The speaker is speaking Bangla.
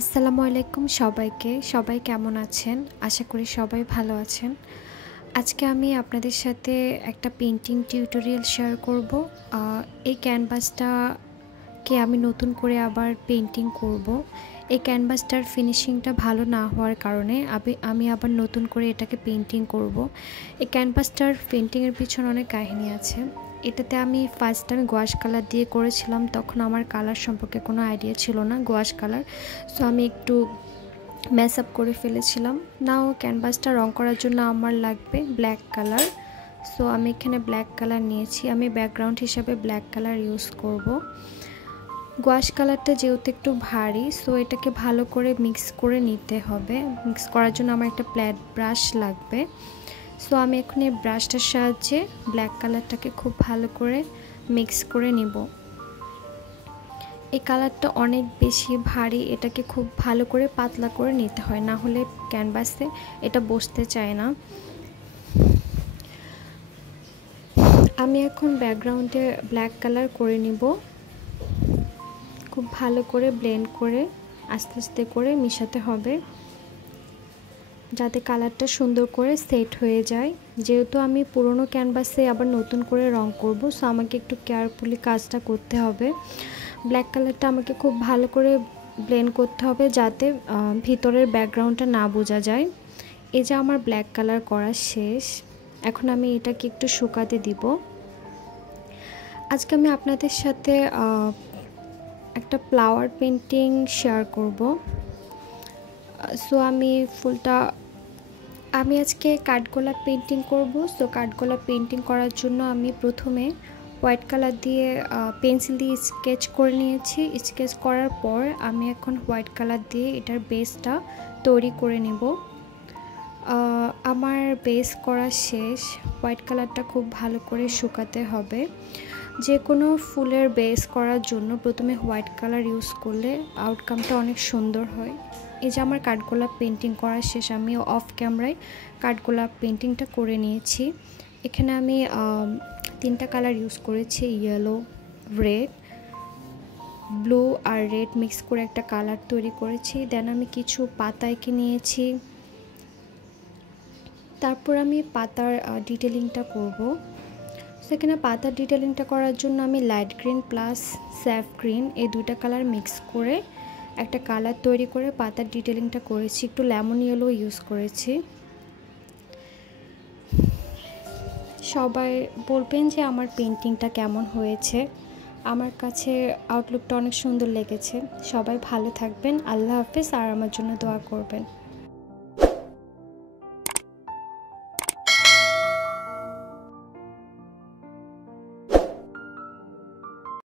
আসসালামু আলাইকুম সবাইকে। সবাই কেমন আছেন? আশা করি সবাই ভালো আছেন। আজকে আমি আপনাদের সাথে একটা পেইন্টিং টিউটোরিয়াল শেয়ার করব। এই ক্যানভাসটাকে আমি নতুন করে আবার পেইন্টিং করব। এই ক্যানভাসটার ফিনিশিংটা ভালো না হওয়ার কারণে আমি আবার নতুন করে এটাকে পেইন্টিং করব। এই ক্যানভাসটার পেইন্টিংয়ের পিছনে অনেক কাহিনী আছে। এটাতে আমি ফার্স্ট টাইম গোয়াশ কালার দিয়ে করেছিলাম, তখন আমার কালার সম্পর্কে কোনো আইডিয়া ছিল না, গোয়াশ কালার। সো আমি একটু মেস আপ করে ফেলেছিলাম। নাও ক্যানভাসটা রং করার জন্য আমার লাগবে ব্ল্যাক কালার। সো আমি এখানে ব্ল্যাক কালার নিয়েছি। আমি ব্যাকগ্রাউন্ড হিসাবে ব্ল্যাক কালার ইউজ করব। গোয়াশ কালারটা যেহেতু একটু ভারী, সো এটাকে ভালো করে মিক্স করে নিতে হবে। মিক্স করার জন্য আমার একটা ফ্ল্যাট ব্রাশ লাগবে। সো আমি এখন এই ব্রাশটার সাহায্যে ব্ল্যাক কালারটাকে খুব ভালো করে মিক্স করে নিব। এই কালারটা অনেক বেশি ভারী, এটাকে খুব ভালো করে পাতলা করে নিতে হয়, না হলে ক্যানভাসে এটা বসতে চায় না। আমি এখন ব্যাকগ্রাউন্ডে ব্ল্যাক কালার করে নিব। খুব ভালো করে ব্লেন্ড করে আস্তে আস্তে করে মিশাতে হবে যাতে কালারটা সুন্দর করে সেট হয়ে যায়। যেহেতু আমি পুরনো ক্যানভাসে আবার নতুন করে রং করব, সো আমাকে একটু কেয়ারফুলি কাজটা করতে হবে। ব্ল্যাক কালারটা আমাকে খুব ভালো করে ব্লেন্ড করতে হবে যাতে ভিতরের ব্যাকগ্রাউন্ডটা না বোঝা যায়। এই যে আমার ব্ল্যাক কালার করা শেষ। এখন আমি এটাকে একটু শুকাতে দিব। আজকে আমি আপনাদের সাথে একটা ফ্লাওয়ার পেইন্টিং শেয়ার করব। সো আমি আজকে কাঠগোলাপ পেইন্টিং করব। সো কাঠগোলাপ পেইন্টিং করার জন্য আমি প্রথমে হোয়াইট কালার দিয়ে পেন্সিল দিয়ে স্কেচ করে নিয়েছি। স্কেচ করার পর আমি এখন হোয়াইট কালার দিয়ে এটার বেসটা তৈরি করে নেব। আমার বেস করা শেষ। হোয়াইট কালারটা খুব ভালো করে শুকাতে হবে। যে কোনো ফুলের বেস করার জন্য প্রথমে হোয়াইট কালার ইউজ করলে আউটকামটা অনেক সুন্দর হয়। এই যে আমার কাঠগোলাপ পেইন্টিং করা শেষ। আমি অফ ক্যামেরায় কাঠগোলাপ পেইন্টিংটা করে নিয়েছি। এখানে আমি 3টা কালার ইউজ করেছি, ইয়েলো, রেড, ব্লু আর রেড মিক্স করে একটা কালার তৈরি করেছি। দেন আমি কিছু পাতা এঁকে নিয়েছি। তারপর আমি পাতার ডিটেলিংটা করব। সেখানে পাতার ডিটেলিংটা করার জন্য আমি light green plus safe green এই 2টা কালার মিক্স করে একটা কালার তৈরি করে পাতার ডিটেলিংটা করেছি। একটু লেমন ইয়েলো ইউজ করেছি। সবাই বলবেন যে আমার পেইন্টিংটা কেমন হয়েছে। আমার কাছে আউটলুকটা অনেক সুন্দর লেগেছে। সবাই ভালো থাকবেন। আল্লাহ হাফেজ। আর আমার জন্য দোয়া করবেন।